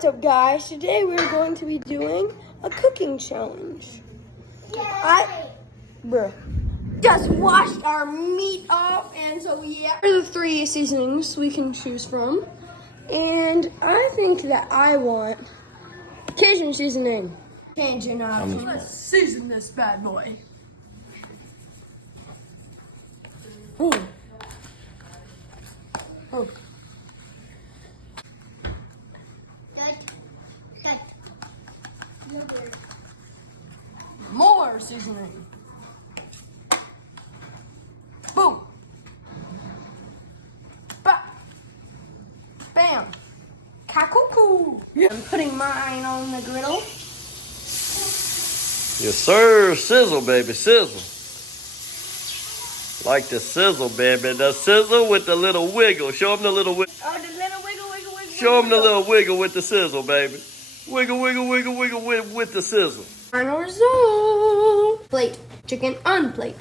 What's up, guys? Today we're going to be doing a cooking challenge. Bruh. Just washed our meat off, and so yeah. Here are the 3 seasonings we can choose from. And I think that I want Cajun seasoning. Cajun option. Let's season this bad boy. Ooh. Oh. More seasoning. Boom. Ba. Bam. Kakuku. I'm putting mine on the griddle. Yes, sir. Sizzle, baby, sizzle. Like the sizzle, baby. The sizzle with the little wiggle. Show them the little wiggle. Oh, the little wiggle, wiggle, wiggle. Show them the little wiggle with the sizzle, baby. Wiggle, wiggle, wiggle, wiggle with the sizzle. Final result. Plate. Chicken on plate.